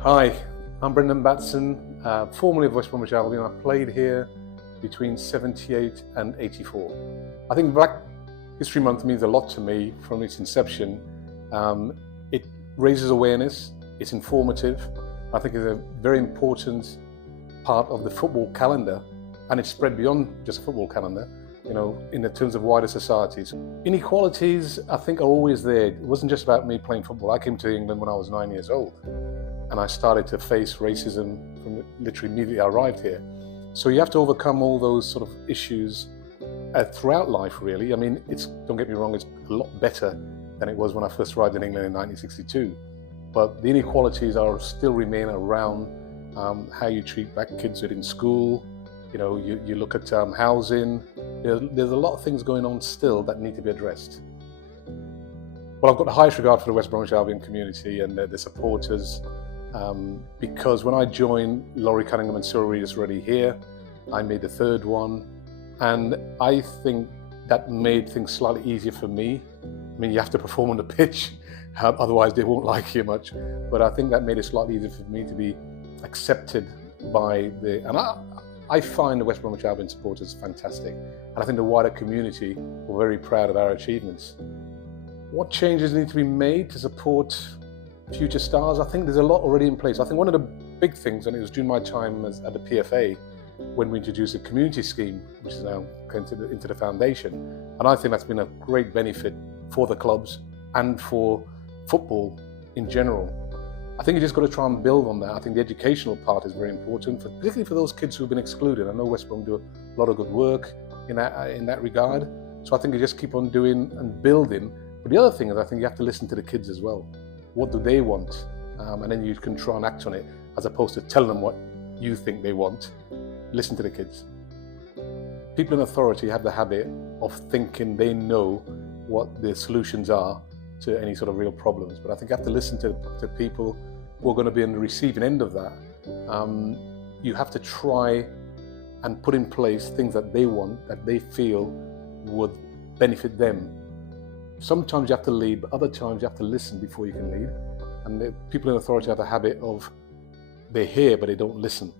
Hi, I'm Brendon Batson, formerly of West Bromwich Albion. I played here between 78 and 84. I think Black History Month means a lot to me from its inception. It raises awareness, it's informative. I think it's a very important part of the football calendar, and it's spread beyond just a football calendar, in the terms of wider societies. Inequalities, I think, are always there. It wasn't just about me playing football. I came to England when I was 9 years old, and I started to face racism from literally immediately I arrived here. So you have to overcome all those sort of issues throughout life, really. I mean, don't get me wrong, it's a lot better than it was when I first arrived in England in 1962. But the inequalities still remain around how you treat black kids in school. You look at housing. There's a lot of things going on still that need to be addressed. Well, I've got the highest regard for the West Bromwich Albion community and the supporters, because when I joined, Laurie Cunningham and Cyril Reed is already here. I made the third one, and I think that made things slightly easier for me. I mean, you have to perform on the pitch, otherwise they won't like you much. But I think that made it slightly easier for me to be accepted by I find the West Bromwich Albion supporters fantastic, and I think the wider community were very proud of our achievements. What changes need to be made to support future stars? I think there's a lot already in place. I think one of the big things, and it was during my time at the PFA, when we introduced a community scheme, which is now going into the foundation, and I think that's been a great benefit for the clubs and for football in general. I think you just got to try and build on that. I think the educational part is very important, particularly for those kids who've been excluded. I know West Brom do a lot of good work in that regard. So I think you just keep on doing and building. But the other thing is, I think you have to listen to the kids as well. What do they want? And then you can try and act on it, as opposed to telling them what you think they want. Listen to the kids. People in authority have the habit of thinking they know what the solutions are to any sort of real problems. But I think you have to listen to people who are going to be on the receiving end of that. You have to try and put in place things that they want, that they feel would benefit them. Sometimes you have to lead, but other times you have to listen before you can lead. And the people in authority have a habit of, they hear, but they don't listen.